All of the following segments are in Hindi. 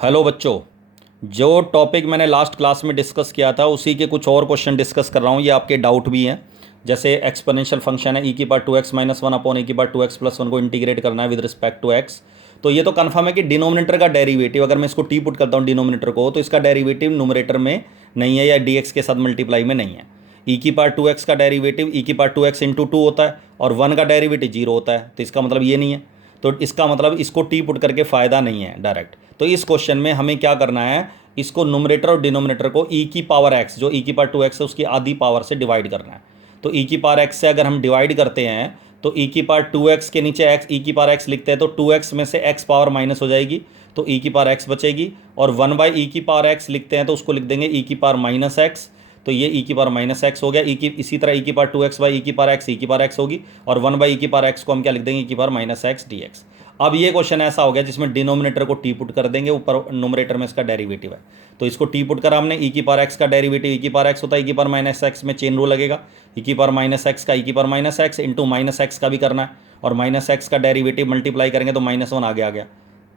हेलो बच्चों। जो टॉपिक मैंने लास्ट क्लास में डिस्कस किया था उसी के कुछ और क्वेश्चन डिस्कस कर रहा हूँ। ये आपके डाउट भी हैं। जैसे एक्सपोनेंशियल फंक्शन है e⁻2x-1/e+1 को इंटीग्रेट करना है विद रिस्पेक्ट टू एक्स। तो ये तो कन्फर्म है कि डिनोमिनेटर का डेरिवेटिव, अगर मैं इसको टी पुट करता हूँ डिनोमिनेटर को, तो इसका डेरिवेटिव न्यूमरेटर में नहीं है या dx के साथ मल्टीप्लाई में नहीं है। e⁻2x का डेरिवेटिव e⁻2x इंटू टू होता है और 1 का डेरिवेटिव 0 होता है, तो इसका मतलब ये नहीं है। तो इसका मतलब इसको टी पुट करके फ़ायदा नहीं है डायरेक्ट। तो इस क्वेश्चन में हमें क्या करना है, इसको न्यूमरेटर और डिनोमिनेटर को e⁻x, जो e⁻2x है उसकी आधी पावर से डिवाइड करना है। तो e⁻x से अगर हम डिवाइड करते हैं तो e⁻2x के नीचे x e⁻x लिखते हैं तो 2x में से x पावर माइनस हो जाएगी तो e⁻x बचेगी, और 1/e⁻x लिखते हैं तो उसको लिख देंगे e⁻−x। तो ये e⁻−x हो गया। इसी तरह e⁻2x/e⁻x होगी और 1/e⁻x को हम क्या लिख देंगे e⁻−x dx। अब ये क्वेश्चन ऐसा हो गया जिसमें डिनोमिनेटर को टी पुट कर देंगे, ऊपर नोमिनेटर में इसका डेरिवेटिव है। तो इसको टी पुट करा हमने, e⁻x का डेरिवेटिव e⁻x होता है, e⁻−x में चेन रूल लगेगा, e⁻−x का e⁻−x इंटू -x का भी करना है, और -x का डेरिवेटिव मल्टीप्लाई करेंगे तो -1 आगे आ गया।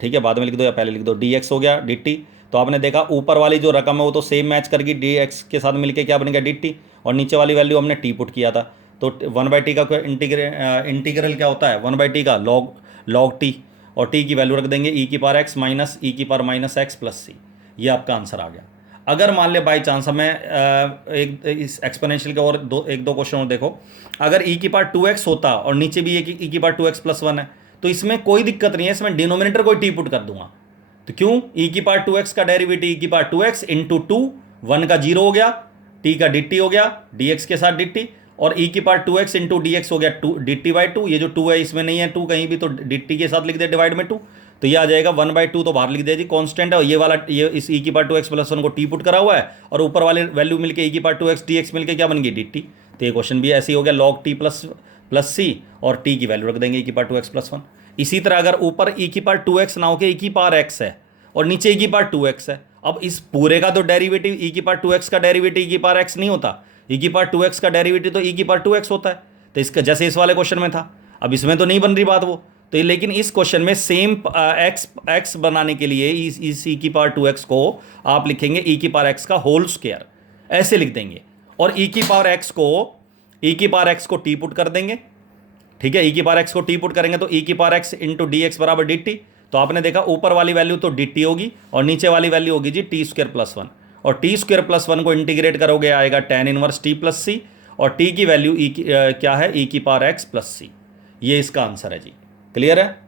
ठीक है, बाद में लिख दो या पहले लिख दो, dx हो गया dt। तो आपने देखा ऊपर वाली जो रकम है वो तो सेम मैच करगी, dx के साथ मिलके क्या बन गया dt, और नीचे वाली वैल्यू हमने टी पुट किया था। तो 1/t का इंटीग्रल क्या होता है, 1/t का log t, और t की वैल्यू रख देंगे e⁻x minus e⁻−x plus c। ये आपका आंसर आ गया। अगर मान ले बाई चांस हमें एक इस एक्सपोनेंशियल के और एक दो क्वेश्चन और देखो। अगर e⁻2x होता और नीचे भी एक e⁻2x प्लस 1 है तो इसमें कोई दिक्कत नहीं है, इसमें डिनोमिनेटर को टी पुट कर दूंगा। तो क्यों, e⁻2x का डेरिवेटिव e⁻2x इंटू टू, 1 का 0 हो गया, t का dt हो गया dx के साथ dt, और e⁻2x इंटू dx हो गया dt/2। ये जो 2 है इसमें नहीं है 2 कहीं भी, तो dt के साथ लिख दे डिवाइड में 2, तो ये आ जाएगा 1/2, तो बाहर लिख दे जी कांस्टेंट है। और ये वाला ये इस e⁻2x प्लस 1 को टी पुट करा हुआ है और ऊपर वाले वैल्यू मिलके e⁻2x dx मिलके क्या बन गई dt। तो ये क्वेश्चन भी ऐसे ही हो गया, log t प्लस c, और t की वैल्यू रख देंगे e⁻2x प्लस 1। इसी तरह अगर ऊपर e⁻2x ना हो के e⁻x है और नीचे e⁻2x है, अब इस पूरे का तो डेरिवेटिव e⁻2x का डेरिवेटिव e⁻x नहीं होता, e⁻2x का डेरिवेटिव तो e⁻2x होता है। तो इसका जैसे इस वाले क्वेश्चन में था, अब इसमें तो नहीं बन रही बात वो। तो लेकिन इस क्वेश्चन में सेम x बनाने के लिए इस e⁻2x को आप लिखेंगे e⁻x का होल स्क्वायर, ऐसे लिख देंगे, और e⁻x को टी पुट कर देंगे। ठीक है, e⁻x को टी पुट करेंगे तो e⁻x इंटू dx बराबर dt। तो आपने देखा ऊपर वाली वैल्यू तो dt होगी और नीचे वाली वैल्यू होगी जी t² प्लस 1, और t² प्लस 1 को इंटीग्रेट करोगे आएगा tan inverse t plus c, और t की वैल्यू क्या है e⁻x प्लस c। ये इसका आंसर है जी। क्लियर है।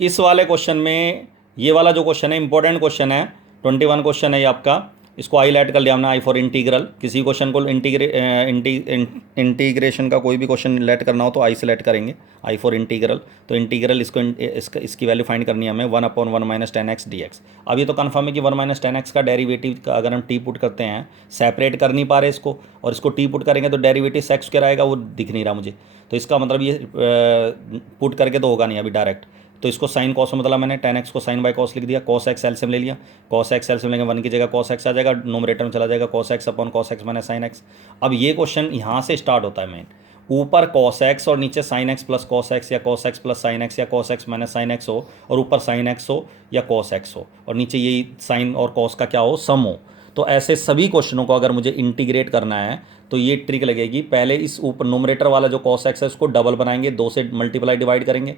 इस वाले क्वेश्चन में, ये वाला जो क्वेश्चन है इंपॉर्टेंट क्वेश्चन है, 21 क्वेश्चन है ये आपका। इसको आई लेट कर लिया हमने, आई फॉर इंटीग्रल। किसी क्वेश्चन को इंटीग्रेशन का कोई भी क्वेश्चन लेट करना हो तो आई से लेट करेंगे, आई फॉर इंटीग्रल। तो इंटीग्रल इसकी वैल्यू फाइंड करनी है हमें 1/1 - 10x dx। अब ये तो कंफर्म है कि 1 - 10x का डेरिवेटिव का अगर हम टी पुट करते हैं, सेपरेट कर नहीं पा रहे इसको, और इसको टी पुट करेंगे तो डेरिवेटिव सेक्स क्या रहेगा वो दिख नहीं रहा मुझे। तो इसका मतलब ये पुट करके तो होगा नहीं अभी डायरेक्ट। तो इसको साइन कॉस में बदला मैंने, 10x को साइन बाय कॉस लिख दिया, cos x एलसीएम ले लिया, cos x एलसीएम लेंगे 1 की जगह cos x आ जाएगा, नोमरेटर में चला जाएगा cos x upon cos x minus sine x। अब ये क्वेश्चन यहाँ से स्टार्ट होता है मेन, ऊपर cos x और नीचे sin x plus cos x, या cos x plus sin x, या cos x minus sine x हो, और ऊपर sin x हो या cos x हो, और नीचे यही साइन और cos का क्या हो, सम हो। तो ऐसे सभी क्वेश्चनों को अगर मुझे इंटीग्रेट करना है तो ये ट्रिक लगेगी, पहले इस ऊपर नोमरेटर वाला जो cos x है उसको डबल बनाएंगे, 2 से मल्टीप्लाई डिवाइड करेंगे।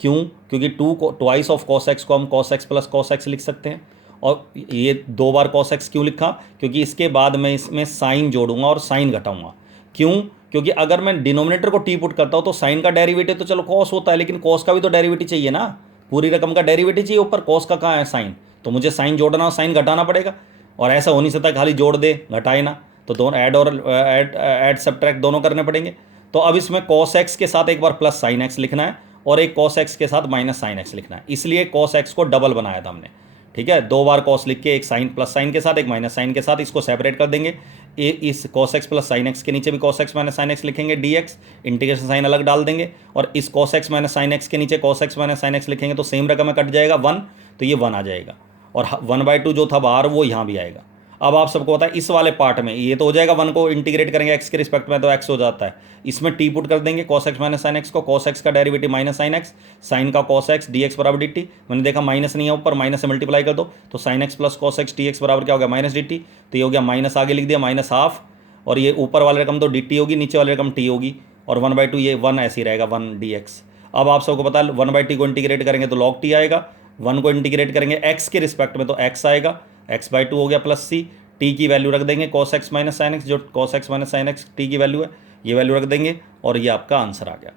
क्यों, क्योंकि ट्वाइस ऑफ cos x को हम cos x plus cos x लिख सकते हैं। और ये 2 बार cos x क्यों लिखा, क्योंकि इसके बाद मैं इसमें साइन जोड़ूंगा और साइन घटाऊंगा। क्यों, क्योंकि अगर मैं डिनोमिनेटर को टी पुट करता हूँ तो साइन का डेरिवेटिव तो चलो cos होता है, लेकिन cos का भी तो डेरिवेटिव चाहिए ना, पूरी रकम का डेरिवेटिव चाहिए, ऊपर cos का कहाँ है साइन, तो मुझे साइन जोड़ना और साइन घटाना पड़ेगा। और ऐसा हो नहीं सकता खाली जोड़ दे घटाए ना, तो दोनों ऐड और ऐड सब्ट्रैक्ट दोनों करने पड़ेंगे। तो अब इसमें cos x के साथ एक बार प्लस साइन x लिखना है और एक cos x के साथ माइनस साइन x लिखना है, इसलिए cos x को डबल बनाया था हमने। ठीक है, 2 बार cos लिख के, एक साइन प्लस साइन के साथ एक माइनस साइन के साथ, इसको सेपरेट कर देंगे। इस cos x plus sine x के नीचे भी cos x minus sine x लिखेंगे dx, इंटीग्रेशन साइन अलग डाल देंगे, और इस cos x minus sine x के नीचे cos x minus sine x लिखेंगे तो सेम रकम में कट जाएगा 1, तो ये 1 आ जाएगा, और 1/2 जो था बाहर वो यहाँ भी आएगा। अब आप सबको पता है इस वाले पार्ट में ये तो हो जाएगा, 1 को इंटीग्रेट करेंगे एक्स के रिस्पेक्ट में तो एक्स हो जाता है, इसमें टी पुट कर देंगे cos x minus sine x को, कॉस एक्स का derivative minus sine x, sine का कॉस एक्स डी एक्स बराबर डी टी, मैंने देखा माइनस नहीं है ऊपर, माइनस से मल्टीप्लाई कर दो तो sine x plus cos x D x बराबर क्या हो गया माइनस डी टी, तो ये हो गया माइनस, आगे लिख दिया माइनस हाफ, और ये ऊपर वाले रकम तो डी टी होगी, नीचे वाले रकम टी होगी, और 1/2 ये 1 ऐसे ही रहेगा 1 डी एक्स। अब आप सबको पता है 1/t को इंटीग्रेट करेंगे तो log t आएगा, 1 को इंटीग्रेट करेंगे x के रिस्पेक्ट में तो x आएगा, x/2 हो गया प्लस c, t की वैल्यू रख देंगे cos x minus sine x, जो cos x minus sine x t की वैल्यू है ये वैल्यू रख देंगे, और ये आपका आंसर आ गया।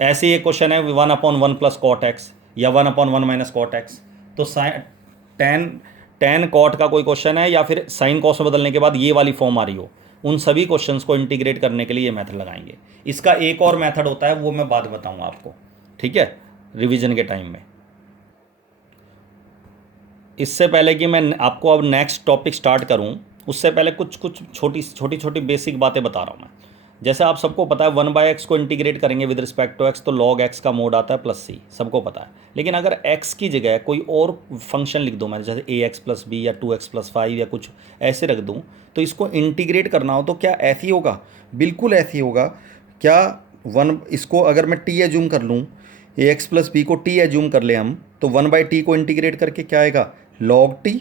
ऐसे ही एक क्वेश्चन है 1/1 प्लस कॉट एक्स या 1/1 माइनस कॉट एक्स, तो tan कॉट का कोई क्वेश्चन है या फिर साइन कॉस में बदलने के बाद ये वाली फॉर्म आ रही हो, उन सभी क्वेश्चंस को इंटीग्रेट करने के लिए ये मेथड लगाएंगे। इसका एक और मेथड होता है वो मैं बाद में बताऊंगा आपको, ठीक है, रिवीजन के टाइम में। इससे पहले कि मैं आपको अब नेक्स्ट टॉपिक स्टार्ट करूं, उससे पहले कुछ छोटी बेसिक बातें बता रहा हूं मैं। जैसे आप सबको पता है 1/x को इंटीग्रेट करेंगे विद रिस्पेक्ट टू x तो log x का मोड आता है प्लस सी, सबको पता है। लेकिन अगर x की जगह कोई और फंक्शन लिख दूँ मैं, जैसे ax प्लस बी या 2x प्लस 5 या कुछ ऐसे रख दूँ, तो इसको इंटीग्रेट करना हो तो क्या ऐसे ही होगा? बिल्कुल ऐसे ही होगा। क्या इसको अगर मैं t एज्यूम कर लूँ, ax प्लस बी को t एज्यूम कर ले हम, तो 1/t को इंटीग्रेट करके क्या आएगा log t,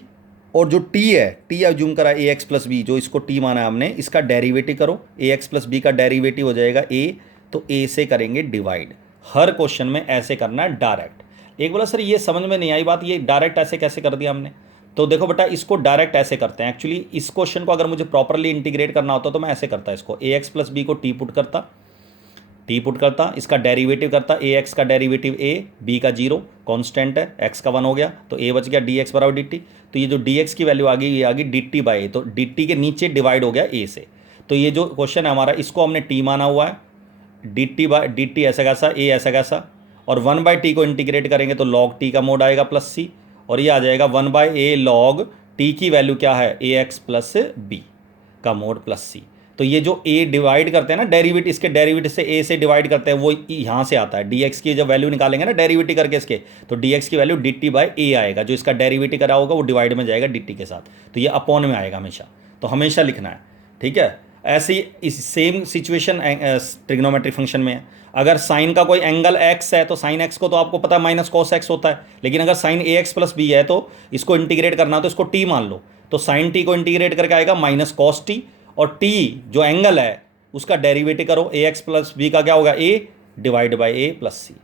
और जो t है, t एज्यूम करा ए एक्स प्लस बी, जो इसको t माना है हमने, इसका डेरिवेटिव करो, ए एक्स प्लस बी का डेरिवेटिव हो जाएगा a, तो a से करेंगे डिवाइड। हर क्वेश्चन में ऐसे करना है डायरेक्ट। एक बोला सर ये समझ में नहीं आई बात, ये डायरेक्ट ऐसे कैसे कर दिया हमने? तो देखो बेटा, इसको डायरेक्ट ऐसे करते हैं। एक्चुअली इस क्वेश्चन को अगर मुझे प्रॉपरली इंटीग्रेट करना होता तो मैं ऐसे करता, इसको ए एक्स प्लस बी को टी पुट करता, इसका डेरिवेटिव करता, ए एक्स का डेरिवेटिव ए, बी का 0 कांस्टेंट है, एक्स का 1 हो गया, तो ए बच गया डी एक्स बराबर डी टी। तो ये जो डी एक्स की वैल्यू आ गई ये आ गई डी टी बाई ए, तो डी टी के नीचे डिवाइड हो गया ए से। तो ये जो क्वेश्चन है हमारा, इसको हमने टी माना हुआ है, डी टी ऐसा कैसा, ए ऐसा कैसा, और 1/t को इंटीग्रेट करेंगे तो log t का मोड आएगा प्लस सी, और ये आ जाएगा 1/a log t की वैल्यू क्या है ए एक्स प्लस बी का मोड प्लस सी। तो ये जो a डिवाइड करते हैं ना डेरिवेटिव, इसके डेरिवेटिव से a से डिवाइड करते हैं, वो यहाँ से आता है। dx की जब वैल्यू निकालेंगे ना डेरिवेटिव करके इसके, तो dx की वैल्यू dt बाई a आएगा, जो इसका डेरिवेटिव करा होगा वो डिवाइड में जाएगा dt के साथ, तो ये अपॉन में आएगा हमेशा, तो हमेशा लिखना है, ठीक है। ऐसे ही इस सेम सिचुएशन ट्रिग्नोमेट्रिक फंक्शन में है। अगर साइन का कोई एंगल x है तो साइन x को तो आपको पता है माइनस कॉस x होता है, लेकिन अगर साइन ए एक्स प्लस बी है तो इसको इंटीग्रेट करना तो इसको t मान लो, तो साइन t को इंटीग्रेट करके आएगा माइनस कॉस टी, और t जो एंगल है उसका डेरिवेटिव करो, ए एक्स प्लस बी का क्या होगा a divide by A plus C.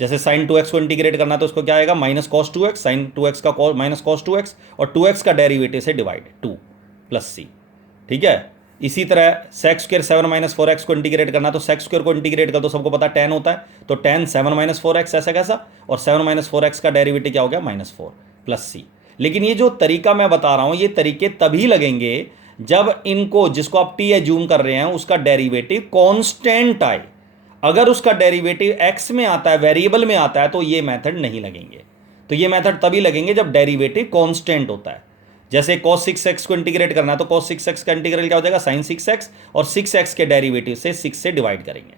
जैसे साइन 2x को इंटीग्रेट करना तो उसको क्या आएगा minus cos 2x, sign 2x का माइनस कॉस 2x, और 2x का डेरिवेटिव से डिवाइड 2 प्लस सी, ठीक है। इसी तरह सेक्स स्क्वायर 7 माइनस 4x को इंटीग्रेट करना तो सेक्स स्क्वायर को इंटीग्रेट कर दो, सबको पता है tan होता है, तो tan 7 माइनस 4x ऐसा कैसा, और 7 माइनस 4x का डेरिवेटिव क्या हो गया -4 प्लस सी। लेकिन ये जो तरीका मैं बता रहा हूँ, ये तरीके तभी लगेंगे जब इनको, जिसको आप t एज्यूम कर रहे हैं, उसका डेरिवेटिव कांस्टेंट आए। अगर उसका डेरिवेटिव x में आता है, वेरिएबल में आता है, तो ये मेथड नहीं लगेंगे। तो ये मेथड तभी लगेंगे जब डेरिवेटिव कांस्टेंट होता है। जैसे cos 6x को इंटीग्रेट करना है तो cos 6x का इंटीग्रल क्या हो जाएगा sin 6x, और 6x के डेरिवेटिव से 6 से डिवाइड करेंगे।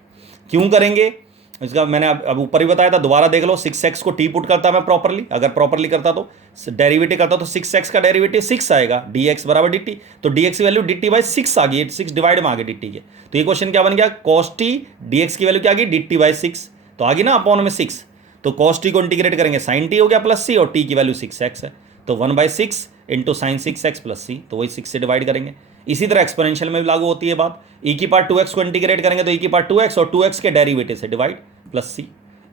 क्यों करेंगे इसका मैंने अब ऊपर ही बताया था, दोबारा देख लो। 6x को टी पुट करता मैं प्रॉपरली, अगर प्रॉपरली करता तो डेरिवेटिव करता तो 6x का डेरिवेटिव 6 आएगा, dx बराबर dt, तो dx की वैल्यू dt बाई 6 आ गई, 6 डिवाइड में आ गई dt के। तो ये क्वेश्चन क्या बन गया, cos t dx की वैल्यू क्या आ गई dt बाई 6, तो आ गई ना अपॉन में 6, तो cos t को इंटीग्रेट करेंगे sin t हो गया प्लस c, और t की वैल्यू 6x है, तो 1/6 इंटू साइन 6x प्लस सी, तो वही 6 से डिवाइड करेंगे। इसी तरह एक्सपोनेंशियल में भी लागू होती है बात। e की पावर 2x को इंटीग्रेट करेंगे तो e की पावर 2x, और 2x के डेरिवेटिव से डिवाइड प्लस सी।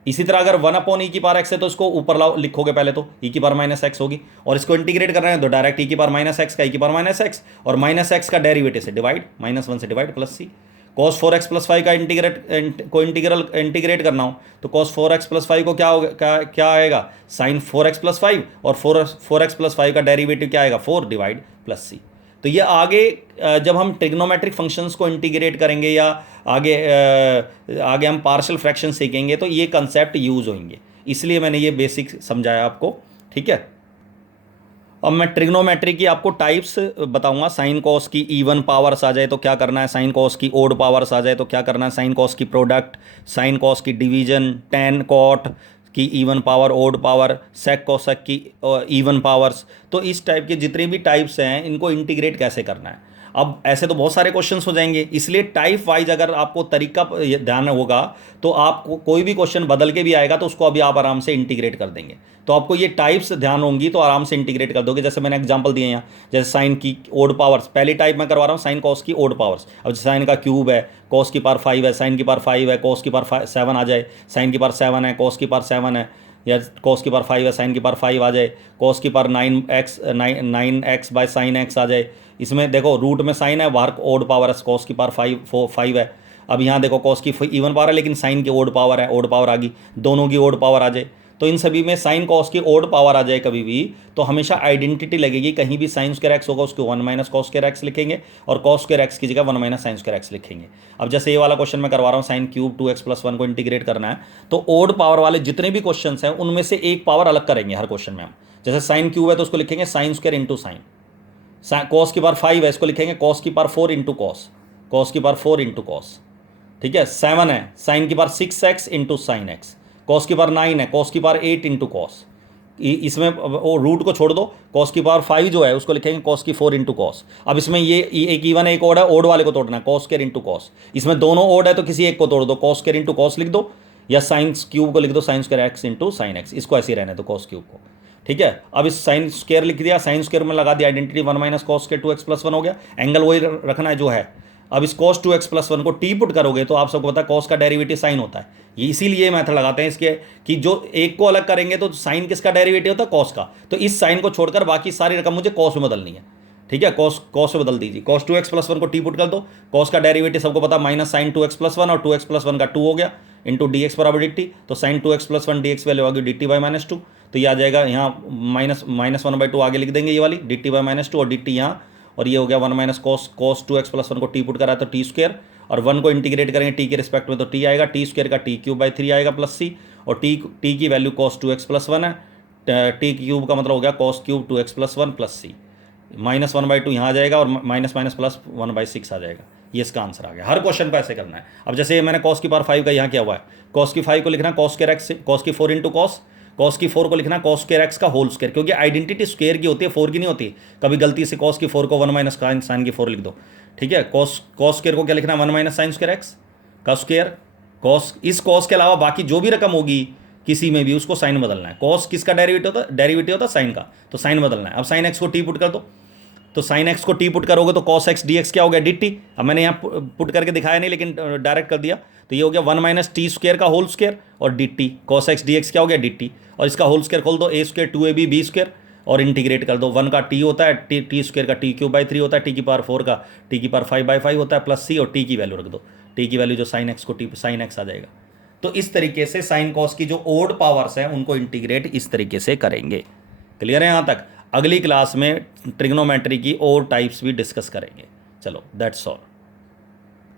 इसी तरह अगर 1/e की पावर x है तो इसको ऊपर लाओ, लिखोगे पहले तो e की पावर माइनस x होगी, और इसको इंटीग्रेट कर रहे हैं तो डायरेक्ट e की पावर माइनस x का e की पावर माइनस x, और माइनस x का डेरिवेटिव से डिवाइड, -1 से डिवाइड प्लस सी। cos 4x प्लस 5 का इंटीग्रेट करना हो तो cos 4x प्लस 5 को क्या होगा, क्या आएगा sin 4x प्लस 5, और 4x प्लस 5 का डेरिवेटिव क्या आएगा 4 डिवाइड प्लस सी। तो ये आगे जब हम ट्रिग्नोमेट्रिक फंक्शंस को इंटीग्रेट करेंगे या आगे हम पार्शियल फ्रैक्शन सीखेंगे तो ये कंसेप्ट यूज होंगे, इसलिए मैंने ये बेसिक समझाया आपको, ठीक है। अब मैं ट्रिग्नोमेट्री की आपको टाइप्स बताऊंगा। साइन कॉस की इवन पावर्स आ जाए तो क्या करना है, साइन कॉस की ओड पावर्स आ जाए तो क्या करना है, साइन कॉस की प्रोडक्ट, साइन कॉस की डिवीजन, टैन कॉट, की even power, odd power, sec cosec की इवन पावर्स। तो इस टाइप के जितने भी टाइप्स हैं इनको इंटीग्रेट कैसे करना है। अब ऐसे तो बहुत सारे क्वेश्चंस हो जाएंगे, इसलिए टाइप वाइज अगर आपको तरीका ध्यान होगा तो आपको कोई भी क्वेश्चन बदल के भी आएगा तो उसको अभी आप आराम से इंटीग्रेट कर देंगे। तो आपको ये टाइप्स ध्यान होंगी तो आराम से इंटीग्रेट कर दोगे। जैसे मैंने एग्जांपल दिए यहाँ, जैसे साइन की ओड पावर्स, पहली टाइप मैं करवा रहा हूँ साइन कॉस की ओड पावर्स। अब साइन का क्यूब है, कॉस की पावर 5 है, साइन की पावर 5 है, कॉस की पावर 7 आ जाए, साइन की पावर 7 है, कॉस की पावर 7 है, या कॉस की पावर 5 है, साइन की पावर 5 आ जाए, कॉस की power 9x by sine x आ जाए। इसमें देखो रूट में साइन है, बाहर ओड पावर है, कॉस की पावर 5 है। अब यहाँ देखो कॉस की इवन पावर है लेकिन साइन की ओड पावर है, ओड पावर आ गई, दोनों की ओड पावर आ जाए। तो इन सभी में साइन कॉस की ओड पावर आ जाए कभी भी तो हमेशा आइडेंटिटी लगेगी, कहीं भी साइन स्क्वायर एक्स होगा उसको 1 माइनस कॉस स्क्वायर एक्स लिखेंगे और कॉस स्क्वायर एक्स की जगह 1 माइनस साइन स्क्वायर एक्स लिखेंगे। अब जैसे ये वाला क्वेश्चन मैं करवा रहा हूँ, साइन क्यूब 2x प्लस 1 को इंटीग्रेट करना है, तो ओड पावर वाले जितने भी क्वेश्चन हैं उनमें से एक पावर अलग करेंगे हर क्वेश्चन में हम। जैसे साइन क्यूब है तो उसको लिखेंगे sine square into sine, cos की पावर 5 है इसको लिखेंगे कॉस की पावर 4 इंटू कॉस, कॉस की पावर 4 इंटू कॉस। ठीक है, 7 है साइन की power 6x into sine x, cos की पावर 9 है कॉस की पावर 8 इंटू कॉस। इसमें वो रूट को छोड़ दो, कॉस की पावर 5 जो है उसको लिखेंगे कॉस की 4 इंटू कॉस। अब इसमें ये एक इवन एक ओड है, ओड वाले को तोड़ना है, कॉस स्क्वायर इंटू कॉस। इसमें दोनों ओड है तो किसी एक को तोड़ दो, कॉस स्क्वायर इंटू कॉस लिख दो, या साइन क्यूब को लिख दो sine square x into sine x, इसको ऐसे ही रहने दो कॉस क्यूब को। ठीक है, अब इस साइन स्क्वायर लिख दिया, साइन स्क्वायर में लगा दिया identity 1 minus cos square 2x plus 1 हो गया, एंगल वही रखना है जो है। अब इस cos 2x प्लस 1 को टी पुट करोगे तो आप सबको पता है cos का डेरिवेटिव साइन होता है, ये इसीलिए मेथड लगाते हैं इसके कि जो एक को अलग करेंगे तो साइन किसका डेरिवेटिव होता है, cos का। तो इस साइन को छोड़कर बाकी सारी रकम मुझे cos में बदलनी है। ठीक है, cos में बदल दीजिए, cos 2x प्लस 1 को टी पुट कर दो, cos का डेरिवेटिव सबको पता माइनस साइन 2x प्लस 1 और 2x प्लस 1 का 2 हो गया इंटू डी एक्स बराबर डी टी। तो sine 2x plus 1 d x value आ गई डी टी बाई माइनस 2। तो ये आ जाएगा यहाँ माइनस 1/2 आगे लिख देंगे ये वाली डी टी बाई माइनस 2 और डी टी यहाँ, और ये हो गया 1 माइनस कॉस 2x प्लस 1 को टी पुट करा तो टी स्क्वायर, और 1 को इंटीग्रेट करेंगे टी के रिस्पेक्ट में तो टी आएगा, टी स्क्वायर का टी क्यूब बाई 3 आएगा प्लस सी, और टी की वैल्यू cos 2x प्लस 1 है, टी क्यूब का मतलब हो गया cos cube 2x plus 1 plus c, minus 1/2 यहाँ आ जाएगा और माइनस माइनस प्लस 1/6 आ जाएगा। ये इसका आंसर आ गया। हर क्वेश्चन पर ऐसे करना है। अब जैसे मैंने cos की पावर 5 का यहाँ किया हुआ है, cos की 5 को लिखना cos स्क्वायर एक्स, cos की 4 इंटू कॉस, cos की 4 को लिखना cos स्क्वायर एक्स का होल स्क्वायर, क्योंकि आइडेंटिटी स्क्वायर की होती है 4 की नहीं होती। कभी गलती से cos की 4 को 1 माइनस साइन की 4 लिख दो। ठीक है, cos स्क्वायर को क्या लिखना 1 माइनस साइन स्क्वायर एक्स का स्क्वायर, cos इस cos के अलावा बाकी जो भी रकम होगी किसी में भी उसको साइन बदलना है। cos किसका डेरिवेटिव होता है साइन का, तो साइन बदलना है। अब साइन एक्स को टी पुट कर दो, तो साइन एक्स को टी पुट करोगे तो cos x dx क्या हो गया डी टी। अब मैंने यहाँ पुट करके दिखाया नहीं लेकिन डायरेक्ट कर दिया, तो ये हो गया 1 माइनस टी स्क्वायर का होल स्क्वायर और D T, cos x dx क्या हो गया डी टी, और इसका होल स्क्वायर खोल दो a square 2ab b square और इंटीग्रेट कर दो। 1 का टी होता है टी स्क्वायर का टी क्यूब बाई 3 होता है, टी की पावर 4 का टी की पावर 5/5 होता है प्लस सी, और टी की वैल्यू रख दो, टी की वैल्यू जो साइन एक्स को टी साइन एक्स आ जाएगा। तो इस तरीके से साइन कॉस की जो ओड पावर्स हैं उनको इंटीग्रेट इस तरीके से करेंगे। क्लियर है यहाँ तक? अगली क्लास में ट्रिग्नोमेट्री की और टाइप्स भी डिस्कस करेंगे। चलो दैट्स ऑल।